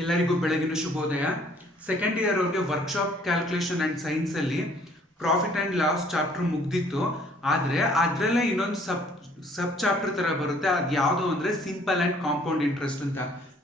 ಎಲ್ಲರಿಗೂ ಬೆಳಗಿನ ಶುಭೋದಯ. ಸೆಕೆಂಡ್ ಇಯರ್ ಅವ್ರಿಗೆ ವರ್ಕ್ಶಾಪ್ ಕ್ಯಾಲ್ಕುಲೇಷನ್ ಆ್ಯಂಡ್ ಸೈನ್ಸಲ್ಲಿ ಪ್ರಾಫಿಟ್ ಆ್ಯಂಡ್ ಲಾಸ್ ಚಾಪ್ಟರ್ ಮುಗ್ದಿತ್ತು. ಆದರೆ ಅದರಲ್ಲೇ ಇನ್ನೊಂದು ಸಬ್ ಚಾಪ್ಟರ್ ಥರ ಬರುತ್ತೆ. ಅದು ಯಾವುದು ಅಂದರೆ ಸಿಂಪಲ್ ಆ್ಯಂಡ್ ಕಾಂಪೌಂಡ್ ಇಂಟ್ರೆಸ್ಟ್ ಅಂತ.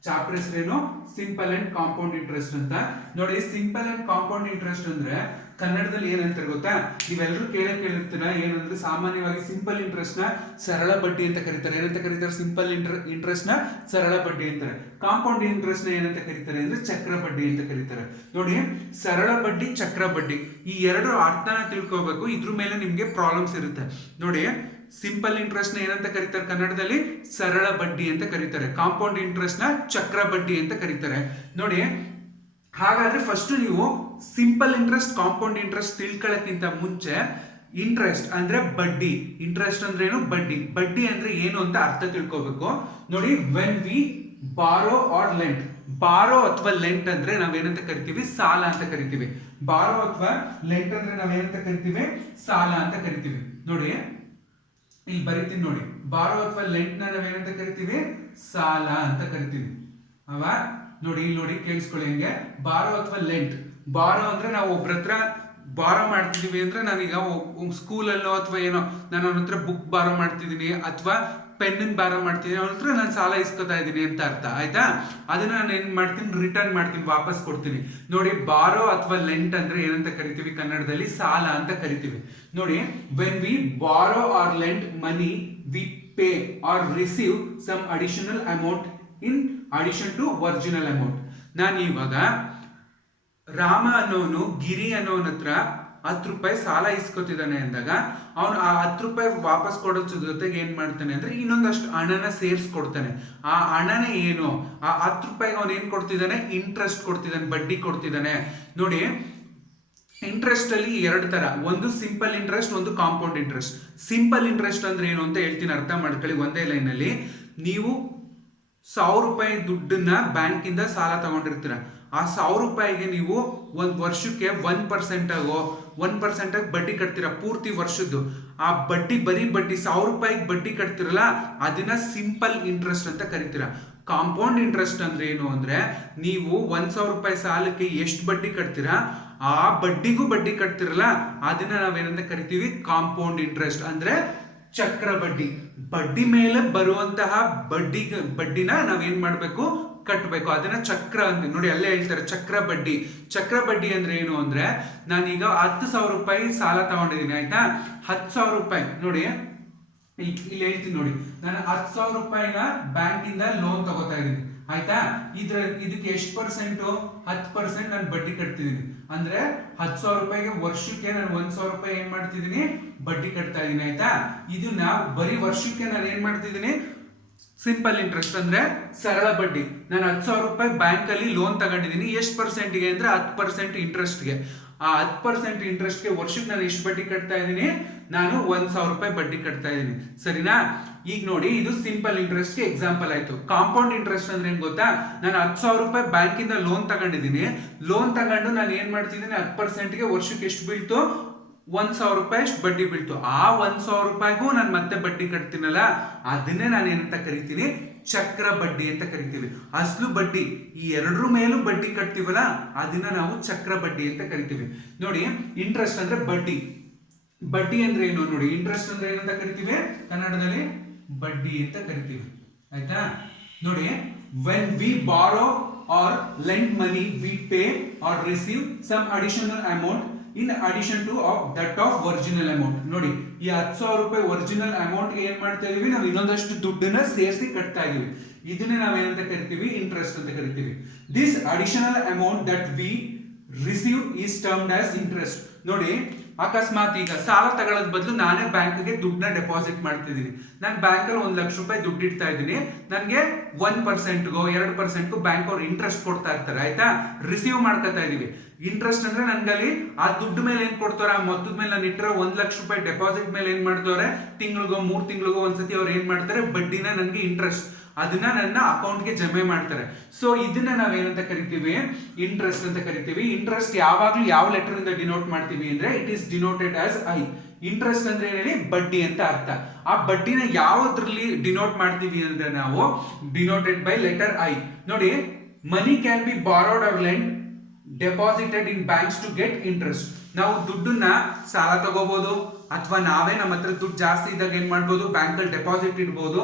ಚಾಪ್ಟರ್ ಹೆಸರೇನು? ಸಿಂಪಲ್ ಆ್ಯಂಡ್ ಕಾಂಪೌಂಡ್ ಇಂಟ್ರೆಸ್ಟ್ ಅಂತ. ನೋಡಿ, ಸಿಂಪಲ್ ಆ್ಯಂಡ್ ಕಾಂಪೌಂಡ್ ಇಂಟ್ರೆಸ್ಟ್ ಅಂದರೆ ಕನ್ನಡದಲ್ಲಿ ಏನಂತಾರೆ ಗೊತ್ತಾ? ನೀವೆಲ್ಲರೂ ಕೇಳಿರ್ತೀರ. ಏನಂದ್ರೆ ಸಾಮಾನ್ಯವಾಗಿ ಸಿಂಪಲ್ ಇಂಟ್ರೆಸ್ಟ್ ನ ಸರಳ ಬಡ್ಡಿ ಅಂತ ಕರೀತಾರೆ. ಏನಂತ ಕರೀತಾರೆ? ಸಿಂಪಲ್ ಇಂಟ್ರೆಸ್ಟ್ ನ ಸರಳ ಬಡ್ಡಿ ಅಂತಾರೆ. ಕಾಂಪೌಂಡ್ ಇಂಟ್ರೆಸ್ಟ್ ನ ಏನಂತ ಕರೀತಾರೆ ಅಂದ್ರೆ ಚಕ್ರ ಬಡ್ಡಿ ಅಂತ ಕರೀತಾರೆ. ನೋಡಿ, ಸರಳ ಬಡ್ಡಿ, ಚಕ್ರ ಬಡ್ಡಿ, ಈ ಎರಡು ಅರ್ಥನ ತಿಳ್ಕೋಬೇಕು. ಇದ್ರ ಮೇಲೆ ನಿಮ್ಗೆ ಪ್ರಾಬ್ಲಮ್ಸ್ ಇರುತ್ತೆ. ನೋಡಿ, ಸಿಂಪಲ್ ಇಂಟ್ರೆಸ್ಟ್ ನ ಏನಂತ ಕರೀತಾರೆ ಕನ್ನಡದಲ್ಲಿ? ಸರಳ ಬಡ್ಡಿ ಅಂತ ಕರೀತಾರೆ. ಕಾಂಪೌಂಡ್ ಇಂಟ್ರೆಸ್ಟ್ ನ ಚಕ್ರ ಬಡ್ಡಿ ಅಂತ ಕರೀತಾರೆ. ನೋಡಿ, ಹಾಗಾದ್ರೆ ಫಸ್ಟ್ ನೀವು ಸಿಂಪಲ್ ಇಂಟ್ರೆಸ್ಟ್, ಕಾಂಪೌಂಡ್ ಇಂಟ್ರೆಸ್ಟ್ ತಿಳ್ಕೊಳ್ಳೋಕ್ಕಿಂತ ಮುಂಚೆ ಇಂಟ್ರೆಸ್ಟ್ ಅಂದ್ರೆ ಬಡ್ಡಿ. ಇಂಟ್ರೆಸ್ಟ್ ಅಂದ್ರೆ ಏನು? ಬಡ್ಡಿ. ಬಡ್ಡಿ ಅಂದ್ರೆ ಏನು ಅಂತ ಅರ್ಥ ತಿಳ್ಕೋಬೇಕು. ನೋಡಿ, when we borrow or lent. ಬಾರೋ ಅಥವಾ ಲೆಂಟ್ ಅಂದ್ರೆ ನಾವೇನಂತ ಕರಿತೀವಿ? ಸಾಲ ಅಂತ ಕರಿತೀವಿ. ಬಾರೋ ಅಥವಾ ಲೆಂಟ್ ಅಂದ್ರೆ ನಾವೇನಂತ ಕರಿತೀವಿ? ಸಾಲ ಅಂತ ಕರಿತೀವಿ. ನೋಡಿ, ಇಲ್ಲಿ ಬರೀತೀನಿ ನೋಡಿ. ಬಾರೋ ಅಥವಾ ಲೆಂಟ್ ನ ನಾವೇನಂತ ಕರಿತೀವಿ? ಸಾಲ ಅಂತ ಕರಿತೀವಿ. ಅವಾ ನೋಡಿ, ಇಲ್ಲಿ ನೋಡಿ, ಕೇಳಿಸ್ಕೊಳ್ಳಿ. ಹೆಂಗೆ ಬಾರೋ ಅಥವಾ ಲೆಂಟ್? ಬಾರೋ ಅಂದ್ರೆ ನಾವು ಒಬ್ರ ಹತ್ರ ಬಾರೋ ಮಾಡ್ತಿದೀವಿ ಅಂದ್ರೆ, ನಾನೀಗ ಸ್ಕೂಲಲ್ಲೋ ಅಥವಾ ಏನೋ ನಾನು ಅವನ ಹತ್ರ ಬುಕ್ ಬಾರೋ ಮಾಡ್ತಿದ್ದೀನಿ ಅಥವಾ ಪೆನ್ ಬಾರೋ ಮಾಡ್ತಿದ್ದೀನಿ, ಅವನ ಹತ್ರ ನಾನು ಸಾಲ ಇಸ್ಕೊತಾ ಇದ್ದೀನಿ ಅಂತ ಅರ್ಥ. ಆಯ್ತಾ? ಅದನ್ನ ನಾನು ಏನ್ ಮಾಡ್ತೀನಿ? ರಿಟರ್ನ್ ಮಾಡ್ತೀನಿ, ವಾಪಸ್ ಕೊಡ್ತೀನಿ. ನೋಡಿ, ಬಾರೋ ಅಥವಾ ಲೆಂಟ್ ಅಂದ್ರೆ ಏನಂತ ಕರಿತೀವಿ ಕನ್ನಡದಲ್ಲಿ? ಸಾಲ ಅಂತ ಕರಿತೀವಿ. ನೋಡಿ, when we borrow or lent money we pay or receive some additional amount in addition to original amount. ನಾನು ಇವಾಗ ರಾಮ ಅನ್ನೋನು ಗಿರಿ ಅನ್ನೋನ ಹತ್ರ 10 ರೂಪಾಯಿ ಸಾಲ ಇಸ್ಕೊತಿದ್ದಾನೆ ಅಂದಾಗ, ಅವನು ಆ 10 ರೂಪಾಯಿ ವಾಪಸ್ ಕೊಡೋದ್ರ ಜೊತೆಗೆ ಏನ್ ಮಾಡ್ತಾನೆ ಅಂದ್ರೆ ಇನ್ನೊಂದಷ್ಟು ಹಣನ ಸೇರಿಸ್ಕೊಡ್ತಾನೆ. ಆ ಹಣನ ಏನು? ಆ 10 ರೂಪಾಯಿಗೆ ಅವನು ಏನ್ ಕೊಡ್ತಿದ್ದಾನೆ? ಇಂಟ್ರೆಸ್ಟ್ ಕೊಡ್ತಿದ್ದಾನೆ, ಬಡ್ಡಿ ಕೊಡ್ತಿದ್ದಾನೆ. ನೋಡಿ, ಇಂಟ್ರೆಸ್ಟ್ ಅಲ್ಲಿ ಎರಡು ತರ, ಒಂದು ಸಿಂಪಲ್ ಇಂಟ್ರೆಸ್ಟ್, ಒಂದು ಕಾಂಪೌಂಡ್ ಇಂಟ್ರೆಸ್ಟ್. ಸಿಂಪಲ್ ಇಂಟ್ರೆಸ್ಟ್ ಅಂದ್ರೆ ಏನು ಅಂತ ಹೇಳ್ತೀನಿ, ಅರ್ಥ ಮಾಡ್ಕೊಳ್ಳಿ ಒಂದೇ ಲೈನ್ ಅಲ್ಲಿ. ನೀವು 1000 ರೂಪಾಯಿ ದುಡ್ಡನ್ನ ಬ್ಯಾಂಕ್ ಇಂದ ಸಾಲ ತಗೊಂಡಿರ್ತೀರ. ಆ 1000 ರೂಪಾಯಿಗೆ ನೀವು ಒಂದು ವರ್ಷಕ್ಕೆ 1% ಆಗೋ 1% ಆಗಿ ಬಡ್ಡಿ ಕಟ್ತೀರಾ ಪೂರ್ತಿ ವರ್ಷದ್ದು. ಆ ಬಡ್ಡಿ, ಬರೀ ಬಡ್ಡಿ 1000 ರೂಪಾಯಿಗೆ ಬಡ್ಡಿ ಕಟ್ತಿರಲ್ಲ, ಅದನ್ನ ಸಿಂಪಲ್ ಇಂಟ್ರೆಸ್ಟ್ ಅಂತ ಕರಿತೀರಾ. ಕಾಂಪೌಂಡ್ ಇಂಟ್ರೆಸ್ಟ್ ಅಂದ್ರೆ ಏನು ಅಂದ್ರೆ, ನೀವು 1000 ರೂಪಾಯಿ ಸಾಲಕ್ಕೆ ಎಷ್ಟು ಬಡ್ಡಿ ಕಟ್ತೀರಾ, ಆ ಬಡ್ಡಿಗೂ ಬಡ್ಡಿ ಕಟ್ತಿರಲ್ಲ, ಅದನ್ನ ನಾವೇನಂತ ಕರಿತೀವಿ? ಕಾಂಪೌಂಡ್ ಇಂಟ್ರೆಸ್ಟ್ ಅಂದ್ರೆ ಚಕ್ರ ಬಡ್ಡಿ. ಬಡ್ಡಿ ಮೇಲೆ ಬರುವಂತಹ ಬಡ್ಡಿನ ನಾವೇನ್ ಮಾಡ್ಬೇಕು? ಕಟ್ಟಬೇಕು. ಅದನ್ನ ಚಕ್ರ ಅಂತ ನೋಡಿ, ಅಲ್ಲೇ ಹೇಳ್ತಾರೆ ಚಕ್ರ ಬಡ್ಡಿ. ಚಕ್ರ ಬಡ್ಡಿ ಅಂದ್ರೆ ಏನು ಅಂದ್ರೆ, ನಾನೀಗ 10,000 ರೂಪಾಯಿ ಸಾಲ ತಗೊಂಡಿದ್ದೀನಿ. ಆಯ್ತಾ? 10,000 ರೂಪಾಯಿ ನೋಡಿ, ಇಲ್ಲಿ ಹೇಳ್ತೀನಿ ನೋಡಿ, ನಾನು 10,000 ರೂಪಾಯಿನ ಬ್ಯಾಂಕ್ ಇಂದ ಲೋನ್ ತಗೋತಾ ಇದ್ದೀನಿ. ಆಯ್ತಾ? ಇದಕ್ಕೆ ಎಷ್ಟು ಪರ್ಸೆಂಟ್? 10% ನಾನು ಬಡ್ಡಿ ಕಟ್ತಿದ್ದೀನಿ. ಅಂದ್ರೆ 10,000 ರೂಪಾಯಿಗೆ ವರ್ಷಕ್ಕೆ ನಾನು 1,000 ರೂಪಾಯಿ ಏನ್ ಮಾಡ್ತಿದ್ದೀನಿ? ಬಡ್ಡಿ ಕಟ್ತಾ ಇದ್ದೀನಿ. ಆಯ್ತಾ? ಇದನ್ನ ಬರೀ ವರ್ಷಕ್ಕೆ ನಾನು ಏನ್ ಮಾಡ್ತಿದ್ದೀನಿ? ಸಿಂಪಲ್ ಇಂಟ್ರೆಸ್ಟ್ ಅಂದ್ರೆ ಸರಳ ಬಡ್ಡಿ. ನಾನು 10,000 ರೂಪಾಯಿ ಬ್ಯಾಂಕ್ ಅಲ್ಲಿ ಲೋನ್ ತಗೊಂಡಿದ್ದೀನಿ. ಎಷ್ಟು ಪರ್ಸೆಂಟ್ಗೆ ಅಂದ್ರೆ 10% ಇಂಟ್ರೆಸ್ಟ್ಗೆ. ಆ 10% ಇಂಟ್ರೆಸ್ಟ್ಗೆ ವರ್ಷಕ್ಕೆ ನಾನು ಎಷ್ಟು ಬಡ್ಡಿ ಕಟ್ತಾ ಇದ್ದೀನಿ? ನಾನು 1,000 ರೂಪಾಯಿ ಬಡ್ಡಿ ಕಟ್ತಾ ಇದ್ದೀನಿ. ಸರಿನಾ? ಈಗ ನೋಡಿ, ಇದು ಸಿಂಪಲ್ ಇಂಟ್ರೆಸ್ಟ್ಗೆ ಎಕ್ಸಾಂಪಲ್ ಆಯ್ತು. ಕಾಂಪೌಂಡ್ ಇಂಟ್ರೆಸ್ಟ್ ಅಂದ್ರೆ ಏನ್ ಗೊತ್ತಾ? ನಾನು 10,000 ರೂಪಾಯಿ ಬ್ಯಾಂಕ್ ಇಂದ ಲೋನ್ ತಗೊಂಡಿದ್ದೀನಿ. ಲೋನ್ ತಗೊಂಡು ನಾನು ಏನ್ ಮಾಡ್ತಿದ್ದೀನಿ? 10%ಗೆ ವರ್ಷಕ್ಕೆ ಎಷ್ಟು ಬೀಳ್ತು? 1,000 ರೂಪಾಯಿ ಅಷ್ಟು ಬಡ್ಡಿ ಬೀಳ್ತು. ಆ 1,000 ರೂಪಾಯಿಗೂ ನಾನು ಮತ್ತೆ ಬಡ್ಡಿ ಕಟ್ತೀನಲ್ಲ, ಅದನ್ನೇ ನಾನು ಏನಂತ ಕರಿತೀನಿ? ಚಕ್ರ ಬಡ್ಡಿ ಅಂತ ಕರಿತೀವಿ. ಅಸಲು ಬಡ್ಡಿ, ಈ ಎರಡರ ಮೇಲೂ ಬಡ್ಡಿ ಕಟ್ತೀವಲ್ಲ, ಅದನ್ನ ನಾವು ಚಕ್ರ ಬಡ್ಡಿ ಅಂತ ಕರಿತೀವಿ. ನೋಡಿ, ಇಂಟ್ರೆಸ್ಟ್ ಅಂದ್ರೆ ಬಡ್ಡಿ. ಬಡ್ಡಿ ಅಂದ್ರೆ ಏನು ನೋಡಿ? ಇಂಟ್ರೆಸ್ಟ್ ಅಂದ್ರೆ ಏನಂತ ಕರಿತೀವಿ ಕನ್ನಡದಲ್ಲಿ? ಬಡ್ಡಿ ಅಂತ ಕರಿತೀವಿ. ಆಯ್ತಾ? ನೋಡಿ, when we borrow or lend money we pay or receive some additional amount in addition to that of original amount. ನೋಡಿ, ಈ 10,000 ರೂಪಾಯಿ ಒರಿಜಿನಲ್ ಅಮೌಂಟ್ ಏನ್ ಮಾಡ್ತಾ ಇದೀವಿ? ನಾವು ಇನ್ನೊಂದಷ್ಟು ದುಡ್ಡನ್ನ ಸೇರಿಸಿ ಕಟ್ತಾ ಇದೀವಿ. ಇದನ್ನೇ ನಾವೇನಂತ ಕರಿತೀವಿ? ಇಂಟ್ರೆಸ್ಟ್ ಅಂತ ಕರಿತೀವಿ. This additional amount that we receive is termed as interest. ನೋಡಿ, ಅಕಸ್ಮಾತ್ ಈಗ ಸಾಲ ತಗೊಳ್ಳೋದ್ ಬದಲು ನಾನೇ ಬ್ಯಾಂಕ್ಗೆ ದುಡ್ಡನ್ನ ಡೆಪಾಸಿಟ್ ಮಾಡ್ತಿದ್ದೀನಿ. ನಾನು ಬ್ಯಾಂಕಲ್ಲಿ 1,00,000 ರೂಪಾಯಿ ದುಡ್ಡು ಇಡ್ತಾ ಇದ್ದೀನಿ. ನನಗೆ 1%ಗೋ 2%ಗೋ ಬ್ಯಾಂಕ್ ಅವ್ರು ಇಂಟ್ರೆಸ್ಟ್ ಕೊಡ್ತಾ ಇರ್ತಾರೆ. ಆಯ್ತಾ? ರಿಸೀವ್ ಮಾಡ್ಕೊತಾ ಇದೀವಿ. ಇಂಟ್ರೆಸ್ಟ್ ಅಂದ್ರೆ ನನ್ಗಲ್ಲಿ ಆ ದುಡ್ಡು ಮೇಲೆ ಏನ್ ಕೊಡ್ತಾರೆ? ಆ ಮೊತ್ತದ ಮೇಲೆ ನಾನು ಇಟ್ಟಿರೋ 1,00,000 ರೂಪಾಯಿ ಡೆಪಾಸಿಟ್ ಮೇಲೆ ಏನ್ ಮಾಡ್ತವ್ರೆ? ತಿಂಗಳಿಗೋ 3 ತಿಂಗಳಿಗೋ ಒಂದ್ಸತಿ ಅವ್ರು ಏನ್ ಮಾಡ್ತಾರೆ? ಬಡ್ಡಿನ ನನಗೆ ಇಂಟ್ರೆಸ್ಟ್ ಅದನ್ನ ನನ್ನ ಅಕೌಂಟ್ಗೆ ಜಮೆ ಮಾಡ್ತಾರೆ. ಸೊ ಇದನ್ನ ನಾವೇನಂತ ಕರಿತೀವಿ? ಇಂಟ್ರೆಸ್ಟ್ ಅಂತ ಕರಿತೀವಿ. ಇಂಟ್ರೆಸ್ಟ್ ಯಾವಾಗ್ಲೂ ಯಾವ ಲೆಟರ್ ಇಂದ ಡಿನೋಟ್ ಮಾಡ್ತೀವಿ ಅಂದ್ರೆ, it is denoted as I. Interest ಅಂದ್ರೆ ಹೇಳಿ ಬಡ್ಡಿ ಅಂತ ಅರ್ಥ. ಆ ಬಡ್ಡಿನ ಯಾವ್ದ್ರಲ್ಲಿ ಡಿನೋಟ್ ಮಾಡ್ತೀವಿ ಅಂದ್ರೆ ನಾವು ಡಿನೋಟೆಡ್ ಬೈ ಲೆಟರ್ ಐ. ನೋಡಿ, money can be borrowed or lend deposited in banks to get interest. ನಾವು ದುಡ್ಡನ್ನ ಸಾಲ ತಗೋಬಹುದು ಅಥವಾ ನಾವೇ ನಮ್ಮ ಹತ್ರ ದುಡ್ಡು ಜಾಸ್ತಿ ಇದ್ದಾಗ ಏನ್ ಮಾಡ್ಬೋದು, ಬ್ಯಾಂಕಲ್ಲಿ ಡೆಪಾಸಿಟ್ ಇಡ್ಬೋದು.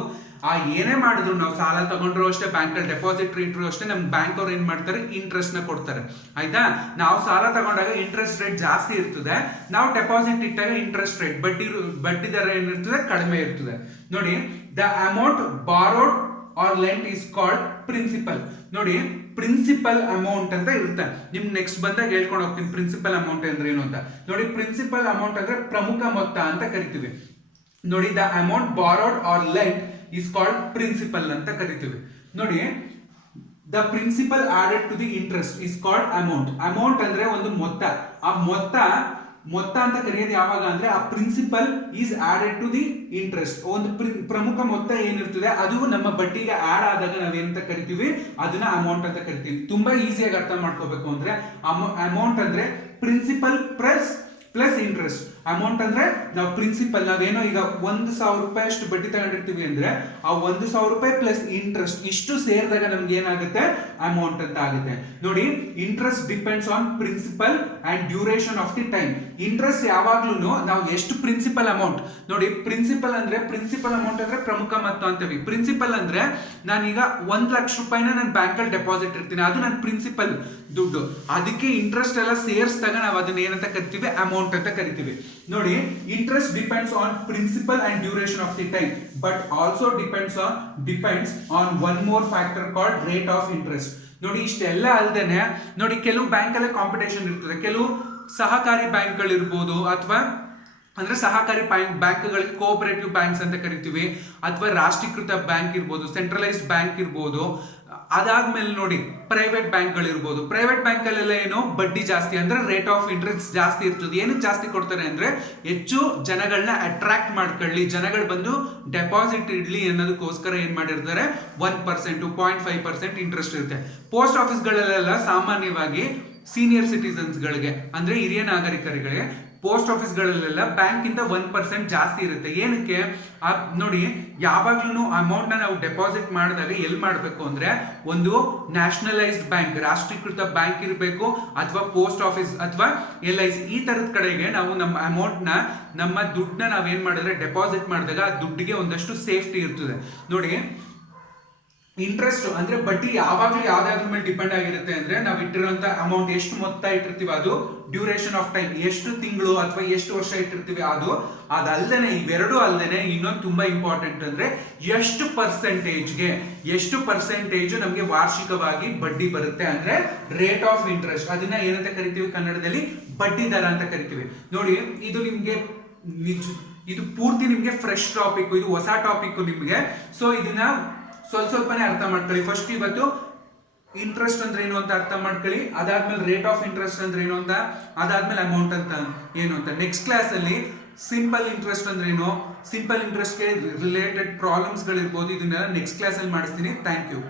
ಏನೇ ಮಾಡಿದ್ರು ನಾವು ಸಾಲ ತಗೊಂಡ್ರು ಅಷ್ಟೇ, ಬ್ಯಾಂಕಲ್ಲಿ ಡೆಪಾಸಿಟ್ ಇಟ್ಟರು ಅಷ್ಟೇ, ನಮ್ಮ ಬ್ಯಾಂಕ್ ಅವ್ರು ಏನ್ ಮಾಡ್ತಾರೆ, ಇಂಟ್ರೆಸ್ಟ್ ನ ಕೊಡ್ತಾರೆ. ಆಯ್ತಾ, ನಾವು ಸಾಲ ತಗೊಂಡಾಗ ಇಂಟ್ರೆಸ್ಟ್ ರೇಟ್ ಜಾಸ್ತಿ ಇರ್ತದೆ, ನಾವು ಡೆಪಾಸಿಟ್ ಇಟ್ಟಾಗ ಇಂಟ್ರೆಸ್ಟ್ ರೇಟ್ ಬಡ್ಡಿ ದರ ಏನಿರ್ತದೆ ಕಡಿಮೆ ಇರ್ತದೆ. ನೋಡಿ, the amount borrowed or lent is called principal. ನೋಡಿ, ಪ್ರಿನ್ಸಿಪಲ್ ಅಮೌಂಟ್ ಅಂತ ಇರುತ್ತೆ. ನಿಮ್ ನೆಕ್ಸ್ಟ್ ಬಂದಾಗ ಹೇಳ್ಕೊಂಡು ಹೋಗ್ತೀನಿ ಪ್ರಿನ್ಸಿಪಲ್ ಅಮೌಂಟ್ ಅಂದ್ರೆ ಏನು ಅಂತ. ನೋಡಿ, ಪ್ರಿನ್ಸಿಪಲ್ ಅಮೌಂಟ್ ಅಂದ್ರೆ ಪ್ರಮುಖ ಮೊತ್ತ ಅಂತ ಕರಿತೀವಿ. ನೋಡಿ, the amount borrowed or lent is called principal ಅಂತ ಕರಿತೀವಿ. ನೋಡಿ, the principal added to the interest is called amount. Amount ಅಂದ್ರೆ ಒಂದು ಮೊತ್ತ. ಆ ಮೊತ್ತ ಅಂತ ಕರೆಯೋದು ಯಾವಾಗ ಅಂದ್ರೆ ಆ principal is added to the interest. ಒಂದು ಪ್ರಮುಖ ಮೊತ್ತ ಏನಿರ್ತದೆ ಅದು ನಮ್ಮ ಬಡ್ಡಿಗೆ ಆಡ್ ಆದಾಗ ನಾವೇನಂತ ಕರಿತೀವಿ, ಅದನ್ನ ಅಮೌಂಟ್ ಅಂತ ಕರಿತೀವಿ. ತುಂಬಾ ಈಸಿಯಾಗಿ ಅರ್ಥ ಮಾಡ್ಕೋಬೇಕು ಅಂದ್ರೆ ಅಮೌಂಟ್ ಅಂದ್ರೆ ಪ್ರಿನ್ಸಿಪಲ್ ಪ್ಲಸ್ ಇಂಟ್ರೆಸ್ಟ್. ಅಮೌಂಟ್ ಅಂದ್ರೆ ನಾವು ಪ್ರಿನ್ಸಿಪಲ್, ನಾವೇನೋ ಈಗ 1,000 ರೂಪಾಯಿ ಅಷ್ಟು ಬಡ್ಡಿ ತಗೊಂಡಿರ್ತೀವಿ ಅಂದ್ರೆ ಆ 1,000 ರೂಪಾಯಿ ಪ್ಲಸ್ ಇಂಟ್ರೆಸ್ಟ್ ಇಷ್ಟು ಸೇರಿದಾಗ ನಮ್ಗೆ ಏನಾಗುತ್ತೆ, ಅಮೌಂಟ್ ಅಂತ ಆಗುತ್ತೆ. ನೋಡಿ, interest depends on principal and duration of the time. Interest ಯಾವಾಗ್ಲೂ ನಾವು ಎಷ್ಟು ಪ್ರಿನ್ಸಿಪಲ್ ಅಮೌಂಟ್, ನೋಡಿ ಪ್ರಿನ್ಸಿಪಲ್ ಅಮೌಂಟ್ ಅಂದ್ರೆ ಪ್ರಮುಖ ಮೊತ್ತ ಅಂತೀವಿ. ಪ್ರಿನ್ಸಿಪಲ್ ಅಂದ್ರೆ ನಾನೀಗ 1,00,000 ರೂಪಾಯಿನ ನಾನು ಬ್ಯಾಂಕಲ್ಲಿ ಡೆಪಾಸಿಟ್ ಇರ್ತೀನಿ, ಅದು ನನ್ನ ಪ್ರಿನ್ಸಿಪಲ್ ದುಡ್ಡು. ಅದಕ್ಕೆ ಇಂಟ್ರೆಸ್ಟ್ ಎಲ್ಲ ಸೇರಿಸಿದಾಗ ನಾವು ಅದನ್ನ ಏನಂತ ಕರಿತೀವಿ, ಅಮೌಂಟ್ ಅಂತ ಕರಿತೀವಿ. ನೋಡಿ, interest depends on principal and duration of the time, but also depends on one more factor called rate of interest. ನೋಡಿ, ಇಷ್ಟೆಲ್ಲ ಅಲ್ದೇನೆ ನೋಡಿ, ಕೆಲವು ಬ್ಯಾಂಕ್ ಅಲ್ಲೇ ಕಾಂಪಿಟೇಷನ್ ಇರ್ತದೆ. ಕೆಲವು ಸಹಕಾರಿ ಬ್ಯಾಂಕ್ಗಳು ಇರ್ಬೋದು, ಅಥವಾ ಅಂದ್ರೆ ಸಹಕಾರಿ ಬ್ಯಾಂಕ್ಗಳಿಗೆ ಕೋಆಪರೇಟಿವ್ ಬ್ಯಾಂಕ್ಸ್ ಅಂತ ಕರಿತೀವಿ, ಅಥವಾ ರಾಷ್ಟ್ರೀಕೃತ ಬ್ಯಾಂಕ್ ಇರ್ಬೋದು, ಸೆಂಟ್ರಲೈಸ್ಡ್ ಬ್ಯಾಂಕ್ ಇರ್ಬೋದು. ಅದಾದ್ಮೇಲೆ ನೋಡಿ, ಪ್ರೈವೇಟ್ ಬ್ಯಾಂಕ್ಗಳು ಇರ್ಬೋದು. ಪ್ರೈವೇಟ್ ಬ್ಯಾಂಕ್ ಅಲ್ಲೆಲ್ಲ ಏನು, ಬಡ್ಡಿ ಜಾಸ್ತಿ ಅಂದ್ರೆ ರೇಟ್ ಆಫ್ ಇಂಟ್ರೆಸ್ಟ್ ಜಾಸ್ತಿ ಇರ್ತದೆ. ಏನಕ್ಕೆ ಜಾಸ್ತಿ ಕೊಡ್ತಾರೆ ಅಂದ್ರೆ ಹೆಚ್ಚು ಜನಗಳನ್ನ ಅಟ್ರಾಕ್ಟ್ ಮಾಡ್ಕೊಳ್ಳಿ, ಜನಗಳು ಬಂದು ಡೆಪಾಸಿಟ್ ಇಡ್ಲಿ ಅನ್ನೋದಕ್ಕೋಸ್ಕರ ಏನ್ ಮಾಡಿರ್ತಾರೆ, 1%, 0.5% ಇಂಟ್ರೆಸ್ಟ್ ಇರುತ್ತೆ. ಪೋಸ್ಟ್ ಆಫೀಸ್ಗಳಲ್ಲೆಲ್ಲ ಸಾಮಾನ್ಯವಾಗಿ ಸೀನಿಯರ್ ಸಿಟಿಸನ್ಸ್ ಗಳಿಗೆ ಅಂದ್ರೆ ಹಿರಿಯ ನಾಗರಿಕರಿಗೆ ಪೋಸ್ಟ್ ಆಫೀಸ್ಗಳಲ್ಲೆಲ್ಲ ಬ್ಯಾಂಕ್ ಇಂದ 1% ಜಾಸ್ತಿ ಇರುತ್ತೆ. ಏನಕ್ಕೆ ನೋಡಿ, ಯಾವಾಗ್ಲೂ ಅಮೌಂಟ್ ನ ನಾವು ಡೆಪಾಸಿಟ್ ಮಾಡಿದಾಗ ಎಲ್ಲಿ ಮಾಡಬೇಕು ಅಂದ್ರೆ ಒಂದು ನ್ಯಾಷನಲೈಸ್ಡ್ ಬ್ಯಾಂಕ್, ರಾಷ್ಟ್ರೀಕೃತ ಬ್ಯಾಂಕ್ ಇರಬೇಕು, ಅಥವಾ ಪೋಸ್ಟ್ ಆಫೀಸ್ ಅಥವಾ LIC ಈ ತರದ ಕಡೆಗೆ ನಾವು ನಮ್ಮ ಅಮೌಂಟ್ ನ, ನಮ್ಮ ದುಡ್ಡನ್ನ ನಾವೇನ್ ಮಾಡಿದ್ರೆ ಡೆಪಾಸಿಟ್ ಮಾಡಿದಾಗ ಆ ದುಡ್ಡಿಗೆ ಒಂದಷ್ಟು ಸೇಫ್ಟಿ ಇರ್ತದೆ. ನೋಡಿ, ಇಂಟ್ರೆಸ್ಟ್ ಅಂದ್ರೆ ಬಡ್ಡಿ ಯಾವಾಗ್ಲೂ ಯಾವ್ದಾದ್ರ ಮೇಲೆ ಡಿಪೆಂಡ್ ಆಗಿರುತ್ತೆ ಅಂದ್ರೆ ನಾವು ಇಟ್ಟಿರುವಂತ ಅಮೌಂಟ್ ಎಷ್ಟು ಮೊತ್ತ ಇಟ್ಟಿರ್ತೀವಿ ಅದು, ಡ್ಯೂರೇಷನ್ ಆಫ್ ಟೈಮ್ ಎಷ್ಟು ತಿಂಗಳು ಅಥವಾ ಎಷ್ಟು ವರ್ಷ ಇಟ್ಟಿರ್ತೀವಿ ಅದು. ಅದಲ್ದೇನೆ ಇವೆರಡು ಅಲ್ದೇನೆ ಇನ್ನೊಂದು ತುಂಬಾ ಇಂಪಾರ್ಟೆಂಟ್ ಅಂದ್ರೆ ಎಷ್ಟು ಪರ್ಸೆಂಟೇಜ್ ನಮ್ಗೆ ವಾರ್ಷಿಕವಾಗಿ ಬಡ್ಡಿ ಬರುತ್ತೆ ಅಂದ್ರೆ ರೇಟ್ ಆಫ್ ಇಂಟ್ರೆಸ್ಟ್. ಅದನ್ನ ಏನಂತ ಕರಿತೀವಿ ಕನ್ನಡದಲ್ಲಿ, ಬಡ್ಡಿ ದರ ಅಂತ ಕರಿತೀವಿ. ನೋಡಿ, ಇದು ನಿಮ್ಗೆ ಇದು ಪೂರ್ತಿ ನಿಮ್ಗೆ ಫ್ರೆಶ್ ಟಾಪಿಕ್, ಇದು ಹೊಸ ಟಾಪಿಕ್ ನಿಮ್ಗೆ. ಸೊ ಇದನ್ನ ಸ್ವಲ್ಪನೇ ಅರ್ಥ ಮಾಡ್ಕೊಳ್ಳಿ. ಫಸ್ಟ್ ಇವತ್ತು ಇಂಟ್ರೆಸ್ಟ್ ಅಂದ್ರೆ ಏನು ಅಂತ ಅರ್ಥ ಮಾಡ್ಕೊಳ್ಳಿ, ಅದಾದ್ಮೇಲೆ ರೇಟ್ ಆಫ್ ಇಂಟ್ರೆಸ್ಟ್ ಅಂದ್ರೆ ಏನು ಅಂತ, ಅದಾದ್ಮೇಲೆ ಅಮೌಂಟ್ ಅಂತ ಏನು ಅಂತ. ನೆಕ್ಸ್ಟ್ ಕ್ಲಾಸ್ ಅಲ್ಲಿ ಸಿಂಪಲ್ ಇಂಟ್ರೆಸ್ಟ್ ಅಂದ್ರೆ ಏನು, ಸಿಂಪಲ್ ಇಂಟ್ರೆಸ್ಟ್ ಗೆ ರಿಲೇಟೆಡ್ ಪ್ರಾಬ್ಲಮ್ಸ್ ಗಳಿರ್ಬೋದು, ಇದನ್ನೆಲ್ಲ ನೆಕ್ಸ್ಟ್ ಕ್ಲಾಸ್ ಅಲ್ಲಿ ಮಾಡಿಸ್ತೀನಿ. Thank you.